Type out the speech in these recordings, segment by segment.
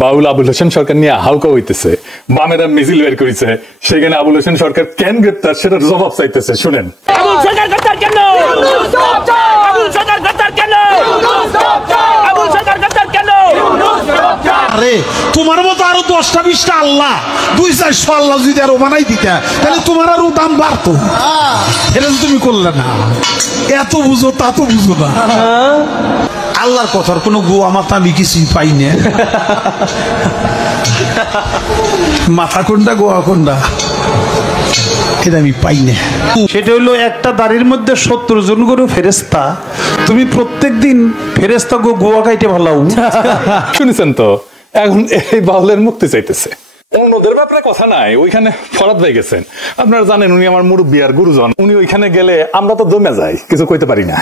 বাউল আবুল হোসেন সরকার নিয়ে হাউকা হইতেছে, বামেরা মিছিল বের করেছে, সেখানে আবুল হোসেন সরকার কেন গ্রেপ্তার সেটার জবাব চাইতেছে। শুনেন, আবুল সরকার গ্রেপ্তার কেন? আবুল সরকার গ্রেপ্তার কেন? আবুল সরকার গ্রেপ্তার কেন? আরে তোমার মতো আরো 10টা 20টা আল্লাহ 2-400 আল্লাহ যদি আরো বানাই দিতা তাহলে তোমার আরো দাম বাড়তো। এটা তুমি করলে না, এত বুঝো তা তো বুঝো না। আল্লাহর কথার কোনো গোয়া মাথা আমি কিছুই পাই না। মাথা কোনটা গোয়া কোনটা এটা আমি পাই না। সেটা হলো একটা দাড়ির মধ্যে 70 জন করে ফেরেস্তা, তুমি প্রত্যেক দিন ফেরেস্তা গোয়া খাইতে ভালাও। শুনেছেন তো, এখন এই বাউলের মুক্তি চাইতেছে। অন্যদের ব্যাপারে কথা নাই, ওইখানে ফরাদ ভাই গেছেন, আপনারা জানেন উনি আমার মুরব্বী আর গুরুজন, উনি ওইখানে গেলে আমরা তো জমে যাই, কিছু কইতে পারি না।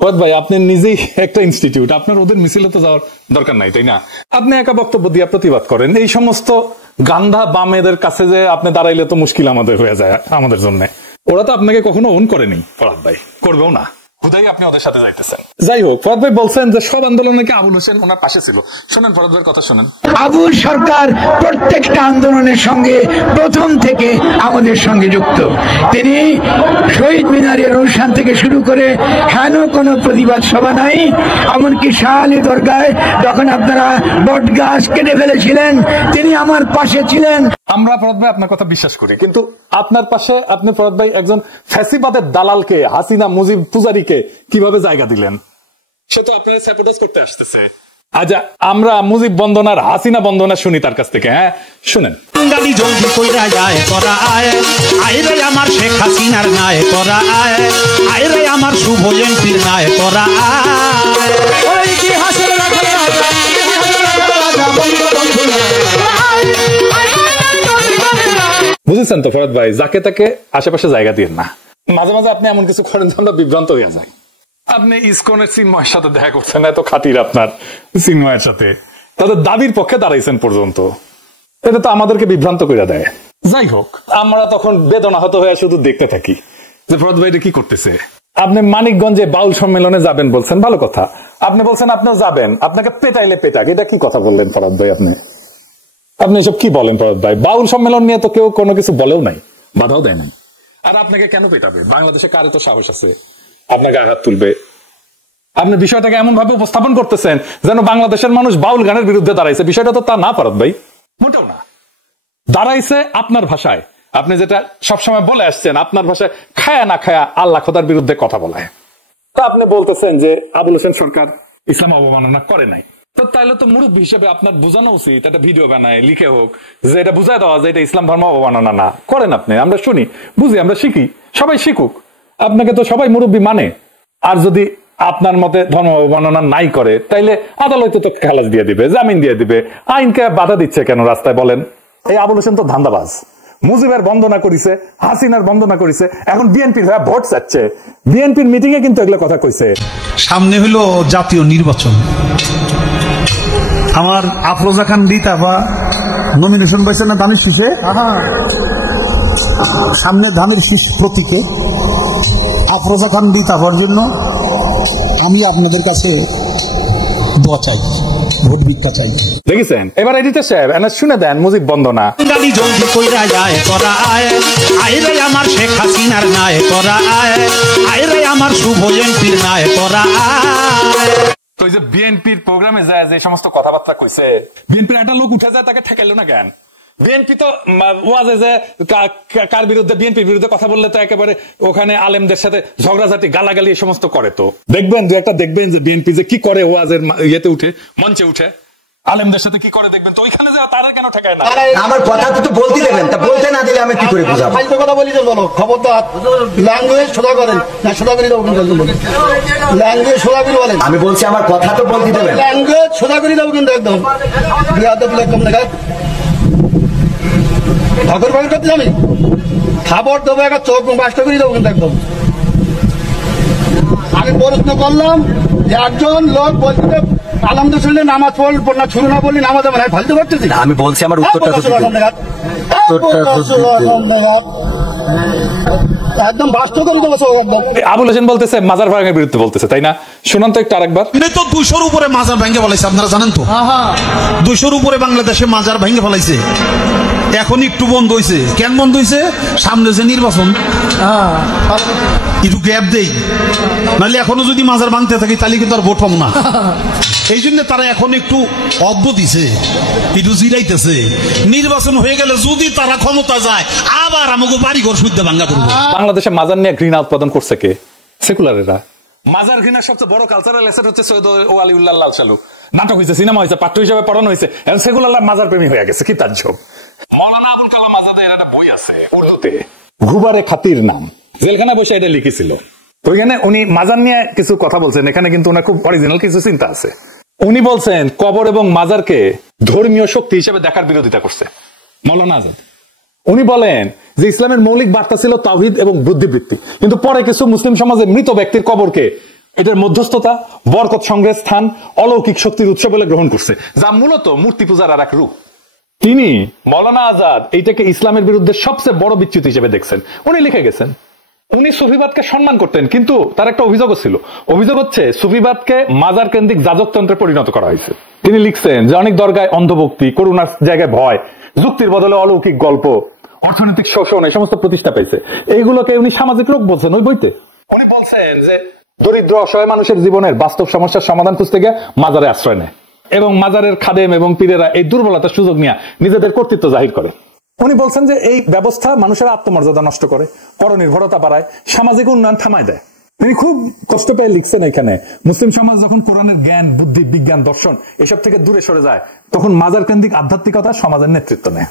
ফরাদ ভাই আপনি নিজেই একটা ইনস্টিটিউট, আপনার ওদের মিছিলে তো যাওয়ার দরকার নাই, তাই না? আপনি একা বক্তব্য দিয়ে প্রতিবাদ করেন, এই সমস্ত গান্ধা বামেদের কাছে যে আপনি দাঁড়াইলে তো মুশকিল আমাদের হয়ে যায়, আমাদের জন্য। ওরা তো আপনাকে কখনো ওন করেনি ফরাদ ভাই, করবেও না, হুদাই আপনি ওদের সাথে যাইতেছেন। যাই হোক, ফরাদ ভাই বলছেন যে সব আন্দোলনে কি আবুল হোসেন ওনার পাশে ছিল। শোনেন ফরাদ ভাইয়ের কথা শোনেন। আবুল সরকার প্রত্যেকটা আন্দোলনের সঙ্গে প্রথম থেকে আমাদের সঙ্গে যুক্ত। তিনি শহীদ মিনারের অনুষ্ঠান থেকে শুরু করে হেন কোনো প্রতিবাদ সভা নাই, এমনকি শাহ আলী দরগায় যখন আপনারা বট গাছ কেটে ফেলেছিলেন তিনি আমার পাশে ছিলেন। আমরা ফরাদ ভাই আপনার কথা বিশ্বাস করি, কিন্তু আপনার পাশে আপনি ফরাদ ভাই একজন ফ্যাসিবাদের দালালকে, হাসিনা মুজিব পূজারীকে কিভাবে জায়গা দিলেন? সে তো আপনারা সাপোর্ট করতে আসতেছে। আচ্ছা, আমরা মুজিব বন্দনার হাসিনা বন্দনা শুনি তার কাছ থেকে। হ্যাঁ শুনেন। গালি জলদি কইরা যায় করা আয় আয় রে আমার শেখ হাসিনার নায় করা আয় আয় রে আমার শুভ এমপির নায় করা আয় ওই ইতিহাসের বুঝেছেন তো ফরাদ ভাই, যাকে তাকে আশেপাশে জায়গা দিয়ে না। মাঝে মাঝে আপনি এমন কিছু করেন আমরা বিভ্রান্ত হয়ে যাই। আপনি ইসকনের চিন্ময়ের সাথে দেখা করছেন, এত খাতির আপনার চিন্ময়ের সাথে, তাদের দাবির পক্ষে দাঁড়াইছেন পর্যন্ত, এটা তো আমাদেরকে বিভ্রান্ত করে দেয়। যাই হোক, আমরা তখন বেদনাহত হয়ে শুধু দেখতে থাকি যে ফরাদ ভাই কি করতেছে। আপনি মানিকগঞ্জে বাউল সম্মেলনে যাবেন বলছেন, ভালো কথা। আপনি বলছেন আপনিও যাবেন, আপনাকে পেটাইলে পেটাক, এটা কি কথা বললেন ফরাদ ভাই? আপনি এসব কি বলেন ফরাদ ভাই? বাউল সম্মেলন নিয়ে তো কেউ কোনো কিছু বলেও নাই, বাধাও দেয় না। আর আপনাকে কেন পেটাবে? বাংলাদেশে কারে তো সাহস আছে আপনাকে আঘাত তুলবে? আপনি বিষয়টাকে এমন ভাবে উপস্থাপন করতেছেন যেন বাংলাদেশের মানুষ বাউল গানের বিরুদ্ধে দাঁড়াইছে। বিষয়টা তো তা না ফরাদ ভাই, মোটেও না। দাঁড়াইছে আপনার ভাষায়, আপনি যেটা সবসময় বলে আসছেন, আপনার ভাষায় খায়া না খায়া আল্লাহ খোদার বিরুদ্ধে কথা বলায়। তা আপনি বলতেছেন যে আবুল হোসেন সরকার ইসলাম অবমাননা করে নাই, তো তাইলে তো মুরব্বী হিসেবে আপনার বোঝানো উচিত, একটা ভিডিও বানায় লিখে হোক যে এটা বুঝাই দেওয়া যে এটা ইসলাম ধর্ম অবমাননা না। করেন আপনি, আমরা শুনি, বুঝি, আমরা শিখি, সবাই শিখুক। আপনাকে তো সবাই মুরব্বী মানে। আর যদি আপনার মতে ধর্ম অবমাননা নাই করে, তাইলে আদালতে তো খালাস দিয়ে দিবে, জামিন দিয়ে দিবে। আইনকে বাধা দিচ্ছে কেন রাস্তায় বলেন? এই আবুল হোসেন তো ধান্দাবাজ, মুজিবের বন্দনা করেছে, হাসিনার বন্দনা করেছে, এখন বিএনপির হয়ে ভোট চাচ্ছে। বিএনপির মিটিং এ কিন্তু এগুলো কথা কইছে। সামনে হলো জাতীয় নির্বাচন, আমার আফরোজা খান রিতা নমিনেশন পাইছে না ধানের শীষে, সামনে ধানের শীষ প্রতীকে আফরোজা খান রিতা হওয়ার জন্য আমি আপনাদের কাছে দোয়া চাই, ভোট ভিক্ষা চাই। দেখেছেন? এবার এডিটর সাহেব এনা শুনে দেন মুজিব বন্দনা। গালি জলদি কইরা যায় করা আয় আয় রে আমার শেখ হাসিনার নায় করা আয় আয় রে আমার শুভ এমপির নায় করা আয়। তো এই যে বিএনপির প্রোগ্রামে যায় যে সমস্ত কথাবার্তা কইছে, বিএনপির একটা লোক উঠে যায়, তাকে ঠেকাইলো না কেন? বিএনপি তো ওয়াজে যে কার বিরুদ্ধে, বিএনপির বিরুদ্ধে কথা বললে তো একেবারে ওখানে আলেমদের সাথে ঝগড়াঝাটি গালাগালি এই সমস্ত করে। তো দেখবেন দু একটা, দেখবেন যে বিএনপি যে কি করে ওয়াজের ইয়েতে উঠে, মঞ্চে উঠে আলেমদের সাথে কি করে দেখবেন। তো ওইখানে যে তারা কেন ঠেকায় না? আমার কথা তো বলতে দেবেন, তা বলতে না দিলে আমি কি করে বুঝাবো? ফালতু কথা বলি যে বলো, খবরদার ল্যাঙ্গুয়েজ সোজা করেন না, সোজা করে দাও কিন্তু, ল্যাঙ্গুয়েজ সোজা করে বলেন। আমি বলছি আমার কথা তো বলতে দেবেন, ল্যাঙ্গুয়েজ সোজা করে দাও কিন্তু একদম বিয়াদব একদম দেখা ঠাকুর ভাই করতে জানি খাবার দেবো, একটা চোখ বাসটা করে দেবো কিন্তু একদম। আমি প্রশ্ন করলাম যে একজন লোক বলতে আলহামদুলিল্লাহ শুনলে নামাজ পড়ল না, শুরু না বললি নামাজ হবে না, ফালতু করতেছি না। আমি বলছি আমার উত্তরটা একদম বাস্তবগত একদম। আবুল হোসেন বলতেছে মাজার ভাঙার বিরুদ্ধে বলতেছে, তাই না? শুনুন তো একটু আরেকবার। তো 200-র উপরে মাজার ভেঙে ফেলাইছে, আপনারা জানেন তো? 200-র উপরে বাংলাদেশে মাজার ভেঙে ফেলাইছে। এখন একটু বন্ধ হয়েছে। কেন বন্ধ হয়েছে? সামনে যে নির্বাচন, একটু গ্যাপ দেই, নাহলে এখনো যদি মাজার ভাঙতে থাকি তাহলে কিন্তু আর ভোট পাবো না। এই জন্য তারা এখন একটু অব্য দিছে, একটু জিরাইতেছে। নির্বাচন হয়ে গেলে যদি তারা ক্ষমতা যায় আবার আমাকে বাড়িঘর শুদ্ধ ভাঙ্গা করবো। বাংলাদেশে মাজার নিয়ে ঘৃণা উৎপাদন করছে কে? সেকুলারেরা। মাজার ঘৃণার সবচেয়ে বড় কালচারাল এসেট হচ্ছে সৈয়দ ওয়ালিউল্লাহ লাল সালু। নাটক হয়েছে, সিনেমা হয়েছে, পাঠ্য হিসাবে পড়ানো হয়েছে, এখন সেকুলাররা মাজার প্রেমী হয়ে গেছে। কি তাজ্জব! মৌলানা আবুল কালাম আজাদের একটা বই আছে উর্দুতে, গুবারে খাতির নাম, জেলখানা বসে এটা লিখেছিল। ওইখানে উনি মাজার নিয়ে কিছু কথা বলছেন। এখানে কিন্তু ওনার খুব অরিজিনাল কিছু চিন্তা আছে। উনি বলছেন কবর এবং মাজারকে ধর্মীয় শক্তি হিসেবে দেখার বিরোধিতা করছে মৌলানা আজাদ। উনি বলেন যে ইসলামের মৌলিক বার্তা ছিল তাওহীদ এবং বুদ্ধিবৃত্তি, কিন্তু পরে কিছু মুসলিম সমাজে মৃত ব্যক্তির কবরকে এটার মধ্যস্থতা, বরকত সংগ্রহের স্থান, অলৌকিক শক্তির উৎস বলে গ্রহণ করছে, যা মূলত মূর্তি পূজার আর এক রূপ। তিনি মৌলানা আজাদ এইটাকে ইসলামের বিরুদ্ধে সবচেয়ে বড় বিচ্যুতি হিসেবে দেখছেন। উনি লিখে গেছেন উনি সুফিবাদকে সম্মান করতেন, কিন্তু তার একটা অভিযোগ ছিল। অভিযোগ হচ্ছে সুফিবাদকে মাজার কেন্দ্রিক যাজকতন্ত্রে পরিণত করা হয়েছে। তিনি লিখছেন যে অনেক দরগায় অন্ধভক্তি, করুণার জায়গায় ভয়, যুক্তির বদলে অলৌকিক গল্প, অর্থনৈতিক শোষণ, এই সমস্ত প্রতিষ্ঠা পাইছে। এইগুলোকে উনি সামাজিক রোগ বলছেন ওই বইতে। উনি বলছেন যে দরিদ্র অসহায় মানুষের জীবনের বাস্তব সমস্যার সমাধান খুঁজতে গিয়ে মাজারে আশ্রয় নেয়, এবং মাজারের খাদেম এবং পীরেরা এই দুর্বলতার সুযোগ নিয়ে নিজেদের কর্তৃত্ব জাহির করে। উনি বলছেন যে এই ব্যবস্থা মানুষের আত্মমর্যাদা নষ্ট করে, পরনির্ভরতা বাড়ায়, সামাজিক উন্নয়ন থামায় দেয়। তিনি খুব কষ্ট পেয়ে লিখছেন এখানে, মুসলিম সমাজ যখন কোরআনের জ্ঞান, বুদ্ধি, বিজ্ঞান, দর্শন এসব থেকে দূরে সরে যায়, তখন মাজার কেন্দ্রিক আধ্যাত্মিকতা সমাজের নেতৃত্ব নেয়।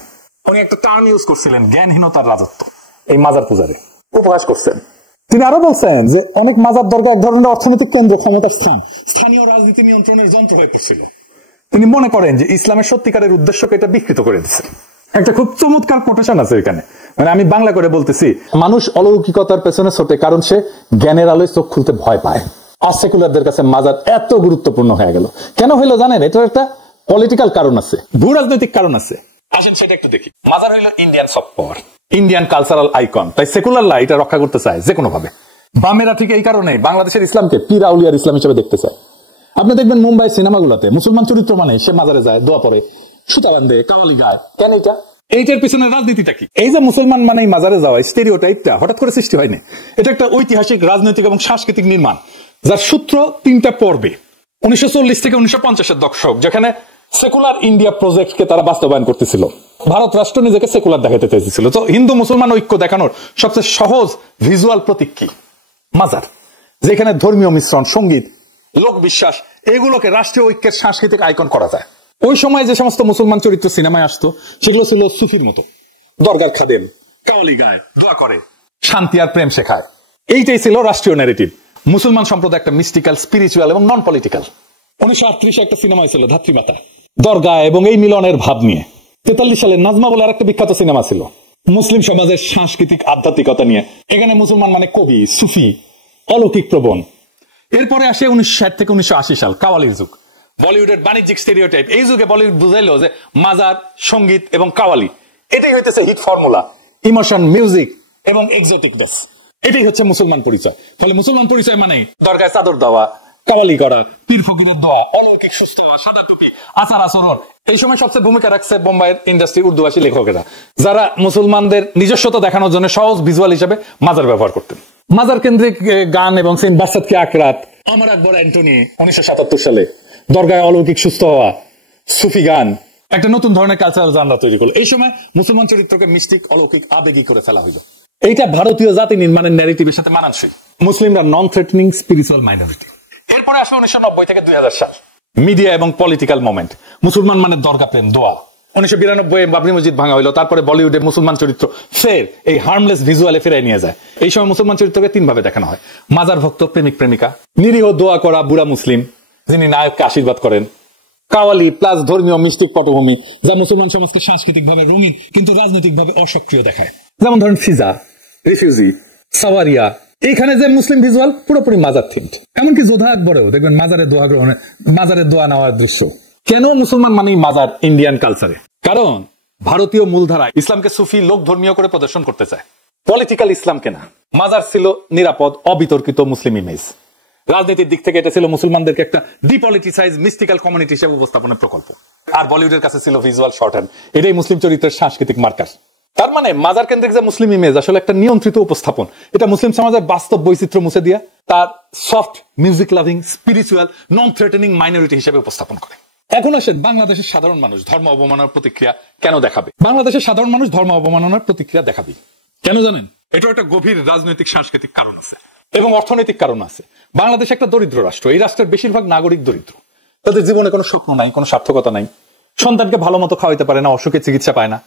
উনি একটা টার্ম ইউজ করছিলেন, জ্ঞানহীনতার রাজত্ব, এই মাজার পূজারে উপহাস করছেন। তিনি আরো বলছেন যে অনেক মাজার দরগা এক ধরনের অর্থনৈতিক কেন্দ্র, ক্ষমতার স্থান, স্থানীয় রাজনীতি নিয়ন্ত্রণের যন্ত্র হয়ে পড়ছিল। তিনি মনে করেন যে ইসলামের সত্যিকারের উদ্দেশ্যকে এটা বিকৃত করে দিচ্ছে। একটা খুব চমৎকার কোটেশন আছে এখানে, মানে আমি বাংলা করে বলতেছি, মানুষ অলৌকিকতার পেছনে ছোটে কারণ সে জ্ঞানের আলোয় চোখ খুলতে ভয় পায়। আর সেকুলারদের কাছে মাজার এত গুরুত্বপূর্ণ হয়ে গেল কেন হইলো জানেন? এটার একটা পলিটিক্যাল কারণ আছে, ভূ রাজনৈতিক কারণ আছে। আসেন সেটা একটু দেখি। মাজার হইলো Indian soft power, Indian cultural icon, তাই সেকুলাররা এটা রক্ষা করতে চায় যে কোনো ভাবে। বামেরা ঠিক এই কারণে বাংলাদেশের ইসলামকে পীর আউলিয়ার ইসলাম হিসেবে দেখতে চায়। আপনি দেখবেন মুম্বাই সিনেমাগুলোতে মুসলমান চরিত্র মানে সে মাজারে যায়, দোয়া পড়ে, সুতা বান্ধে, কাওয়ালি গায়। কেন এটা? এইটার পিছনে রাজনীতিটা কি? এই যে মুসলমান মানে মাজারে যাওয়া স্টেরিওটাইপটা হঠাৎ করে সৃষ্টি হয়নি। এটা একটা ঐতিহাসিক, রাজনৈতিক এবং সাংস্কৃতিক নির্মাণ, যার সূত্র 3টা পর্বে। 1940 থেকে 1950-এর দশক, যেখানে সেকুলার ইন্ডিয়া প্রজেক্টকে তারা বাস্তবায়ন করতেছিল। ভারত রাষ্ট্র নিজেকে সেকুলার দেখাতে চেয়েছিল। তো হিন্দু মুসলমান ঐক্য দেখানোর সবচেয়ে সহজ ভিজুয়াল প্রতীক কি? মাজার, যেখানে ধর্মীয় মিশ্রণ, সঙ্গীত, লোক বিশ্বাস এগুলোকে রাষ্ট্রীয় ঐক্যের সাংস্কৃতিক আইকন করা যায়। ওই সময় যে সমস্ত মুসলমান চরিত্র সিনেমায় আসতো সেগুলো ছিল সুফির মতো, দরগার খাদেম, কাওয়ালি গায়, দোয়া করে, শান্তি আর প্রেম শেখায়। এইটাই ছিল রাষ্ট্রীয় ন্যারেটিভ। মুসলমান সম্প্রদায় একটা মিস্টিক্যাল, স্পিরিচুয়াল এবং নন পলিটিক্যাল। 1938 একটা সিনেমা ছিল ধাত্রীমাতা, দরগা এবং এই মিলনের ভাব নিয়ে। 43 সালে নাজমা বলে আরেকটা বিখ্যাত সিনেমা ছিল মুসলিম সমাজের সাংস্কৃতিক আধ্যাত্মিকতা নিয়ে। এখানে মুসলমান মানে কবি, সুফি, অলৌকিক প্রবণ। এরপরে আসে 1960 থেকে 1980 সাল, কাওয়ালির যুগ, বলিউডের বাণিজ্যিক স্টেরিওটাইপ। এই যুগে বলিউড বুঝাইলো যে মাজার, সঙ্গীত এবং কাওয়ালি এটাই হইতেছে হিট ফর্মুলা, ইমোশন, মিউজিক এবং এক্সোটিকনেস। এটাই হচ্ছে মুসলমান পরিচয়। ফলে মুসলমান পরিচয় মানে দরগায় চাদর দেওয়া, কাওয়ালি করা, পীর ফকিরের দোয়া, অলৌকিক সুস্থ হওয়া, সাদা টুপি, আচার আচরণ। এই সময় সবচেয়ে ভূমিকা রাখছে বোম্বাইয়ের ইন্ডাস্ট্রি উর্দুভাষী লেখকেরা, যারা মুসলমানদের নিজস্বতা দেখানোর জন্য সহজ ভিজুয়াল হিসেবে মাজার ব্যবহার করতেন। মাজার কেন্দ্রিক গান এবং সিন বাসাত কি আকরাত, আমার আকবর অ্যান্টনি 1977 সালে, দরগায় অলৌকিক সুস্থ হওয়া, সুফি গান একটা নতুন ধরনের কালচারাল জানলা তৈরি করলো। এই সময় মুসলমান চরিত্রকে মিস্টিক, অলৌকিক, আবেগী করে ফেলা হইল। এইটা ভারতীয় জাতি নির্মাণের ন্যারেটিভের সাথে মানানসই। মুসলিমরা নন থ্রেটনিং স্পিরিচুয়াল মাইনরিটি। এরপরে আসবে 1990 থেকে 2000 সাল, মিডিয়া এবং পলিটিক্যাল মোমেন্ট। মুসলমান মানে দরগা প্রেম, দোয়া। 1992 বাবরি মসজিদ ভাঙা হইলো। তারপরে বলিউডে মুসলমান চরিত্র ফের এই হার্মলেস ভিজুয়ালে ফিরে নিয়ে যায়। এই সময় মুসলমান চরিত্রকে 3 ভাবে দেখানো হয়: মাজার ভক্ত, প্রেমিক প্রেমিকা, নিরীহ দোয়া করা বুড়া মুসলিম যিনি নায়ককে আশীর্বাদ করেন, কাওয়ালি প্লাস ধর্মীয় মিস্টিক পটভূমি, যা মুসলমান সমাজকে সাংস্কৃতিক ভাবে রঙিন কিন্তু রাজনৈতিক ভাবে অসক্রিয় দেখায়। যেমন ধরেন ফিজা, রিফিউজি, সাওয়ারিয়া। এইখানে যে মুসলিম ভিজুয়াল পুরোপুরি মাজার থিমড। এমনকি যোধা আকবরেও দেখবেন মাজারে দোয়া গ্রহণে, মাজারে দোয়া নেওয়ার দৃশ্য। কেন মুসলমান মানেই মাজার ইন্ডিয়ান কালচারে? কারণ ভারতীয় মূলধারা ইসলামকে সুফি, লোক ধর্মীয় করে প্রদর্শন করতে চায়। পলিটিক্যাল ইসলাম কেনা। মাজার ছিল নিরাপদ অবিতর্কিত মুসলিম ইমেজ। রাজনীতির দিক থেকে এটা ছিল মুসলমানদেরকে একটা ডিপলিটিসাইজ মিস্টিক্যাল কমিউনিটি হিসেবে উপস্থাপনের প্রকল্প। আর বলিউডের কাছে ছিল ভিজুয়াল শর্টহ্যান্ড, এটাই মুসলিম চরিত্রের সাংস্কৃতিক মার্কার। তার মানে মাজার কেন্দ্রিক যে মুসলিম ইমেজ আসলে একটা নিয়ন্ত্রিত উপস্থাপন, এটা মুসলিম সমাজের বাস্তব বৈচিত্র্য মুছে দিয়া তার সফট মিউজিক লাভিং স্পিরিচুয়াল নন থ্রেটেনিং মাইনরিটি হিসেবে উপস্থাপন করে। এখন আসেন বাংলাদেশের সাধারণ মানুষ ধর্ম অবমাননার প্রতিক্রিয়া কেন দেখাবে? বাংলাদেশের সাধারণ মানুষ ধর্ম অবমাননার প্রতিক্রিয়া দেখাবে কেন জানেন? এটা একটা গভীর রাজনৈতিক সাংস্কৃতিক কারণ আছে এবং অর্থনৈতিক কারণ আছে। বাংলাদেশ একটা দরিদ্র রাষ্ট্র, এই রাষ্ট্রের বেশিরভাগ নাগরিক দরিদ্র, তাদের জীবনে কোনো স্বপ্ন নাই, কোনো সার্থকতা নাই, সন্তানকে ভালো মতো খাওয়াইতে পারে না, অসুখে চিকিৎসা পায় না,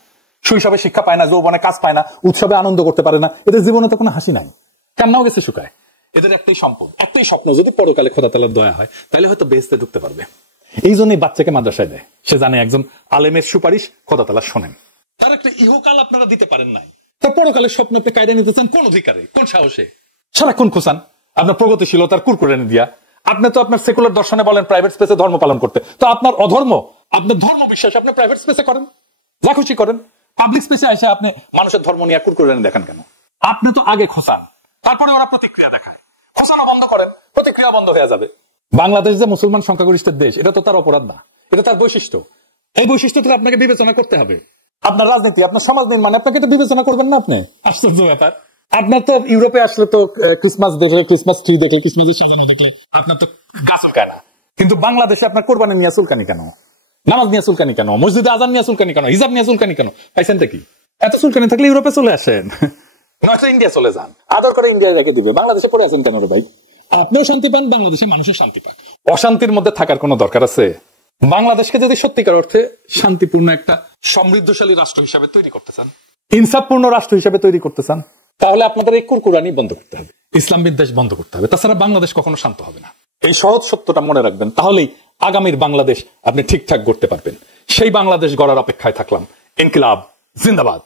শৈশবে শিক্ষা পায় না, যৌবনে কাজ পায় না, উৎসবে আনন্দ করতে পারে না, এদের জীবনে তো কোনো হাসি নাই, কান্নাও গেছে শুকায়। এদের একটাই সম্পদ, একটাই স্বপ্ন, যদি পরকালে খোদা তাআলার দয়া হয় তাহলে হয়তো বেহেশতে ঢুকতে পারবে। এই জন্যই বাচ্চাকে মাদ্রাসায় দেয়, সে জানে একজন আলেমের সুপারিশ খোদা তাআলা শোনেন। তার একটা ইহকাল আপনারা দিতে পারেন নাই, তার পরকালের স্বপ্ন আপনি কায়দা নিতে চান কোন অধিকারে, কোন সাহসে? সারাক্ষণ খোঁচান আপনার প্রগতিশীলতার কুরকুরানি দিয়া। আপনি তো আপনার সেকুলার দর্শনে বলেন প্রাইভেট স্পেসে ধর্ম পালন করতে, তো আপনার অধর্ম, আপনার ধর্ম বিশ্বাস আপনি প্রাইভেট স্পেসে করেন, যা খুশি করেন। পাবলিক স্পেসে এসে আপনি মানুষের ধর্ম নিয়ে কুরকুরানি দেখান কেন? আপনি তো আগে খোঁচান, তারপরে ওরা প্রতিক্রিয়া দেখায়। খোঁচানো বন্ধ করেন, প্রতিক্রিয়া বন্ধ হয়ে যাবে। বাংলাদেশ যে মুসলমান সংখ্যাগরিষ্ঠের দেশ, এটা তো তার অপরাধ না, এটা তার বৈশিষ্ট্য। এই বৈশিষ্ট্যটা আপনাকে বিবেচনা করতে হবে। আপনার রাজনীতি, আপনার সমাজ নির্মাণে আপনাকে তো বিবেচনা করবেন না আপনি? আশ্চর্য ব্যাপার। আপনার তো ইউরোপে আসলে তো ক্রিসমাস দেখলে, ক্রিসমাস ট্রি দেখে, ক্রিসমাসের সাজানো দেখলে আপনার তো গা চুলকায় না, কিন্তু বাংলাদেশে আপনার কোরবানি নিয়ে চুলকানি কেন? নামাজ নিয়ে চুলকানি কেন? মসজিদে আজান নিয়ে চুলকানি কেন? হিজাব নিয়ে চুলকানি কেন? পাইছেনটা কি? এত চুলকানি থাকলে ইউরোপে চলে আসেন, নয়তো ইন্ডিয়া চলে যান, আদর করে ইন্ডিয়া রেখে দিবে। বাংলাদেশে পড়ে আছেন কেন রে ভাই? আপনিও শান্তি পান, বাংলাদেশের মানুষের শান্তি পান। অশান্তির মধ্যে থাকার কোনো দরকার আছে? বাংলাদেশকে যদি সত্যিকার অর্থে শান্তিপূর্ণ একটা সমৃদ্ধশালী রাষ্ট্র হিসাবে তৈরি করতে চান, ইনসাফপূর্ণ রাষ্ট্র হিসাবে তৈরি করতে চান, তাহলে আপনাদের এই কুরকুরানি বন্ধ করতে হবে, ইসলাম বিদ্বেষ বন্ধ করতে হবে। তাছাড়া বাংলাদেশ কখনো শান্ত হবে না। এই সহজ সত্যটা মনে রাখবেন, তাহলেই আগামীর বাংলাদেশ আপনি ঠিকঠাক গড়তে পারবেন। সেই বাংলাদেশ গড়ার অপেক্ষায় থাকলাম। ইনকিলাব জিন্দাবাদ।